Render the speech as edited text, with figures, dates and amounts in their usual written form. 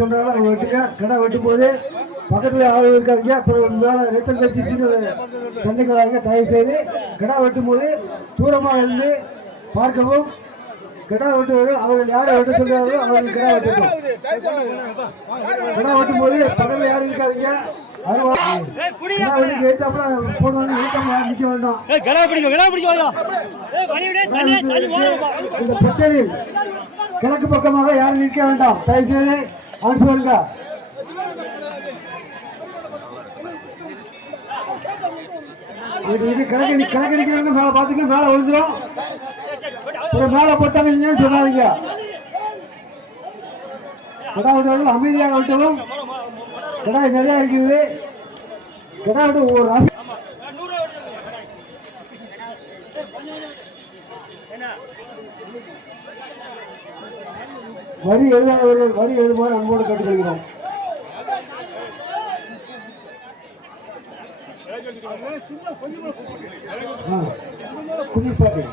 சொல்றாங்க அவங்க வெட்டுங்க. கடை வெட்டும் போது பக்கத்துல ஆள் இருக்காதீங்க. அப்புறம் மேல ரத்தம் கட்சி சண்டைக்கு வராங்க. தயவு செய்து கடை வெட்டும் போது தூரமா இருந்து பார்க்கவும். கடா வெட்டுவார்கள். அவர்கள் யாரை வெட்ட சொல்றாங்களோ அவர்கள் கடா வெட்டட்டும். கடா வெட்டும் போது பக்கத்துல யாரும் இருக்காதீங்க. இந்த பட்டலில் கிழக்கு பக்கமாக யாரும் நிற்க வேண்டாம். தயவு செய்து அனுப்புங்க. கிழக்கு நிற்கிறவங்க மேல பாத்துக்க. மேல விழுந்துடும். மேல போட்டாங்க சொன்னாதீங்க. கடா விட்டவர்கள் அமைதியாக விட்டவும். கடாய் நிறைய இருக்குது. கடா விட்டு ஒரு ராசி வரி எழுதாதவர்கள் வரி எழுதுமாறு அன்போடு கேட்டுக்கொள்கிறோம். குளிர்பாட்டு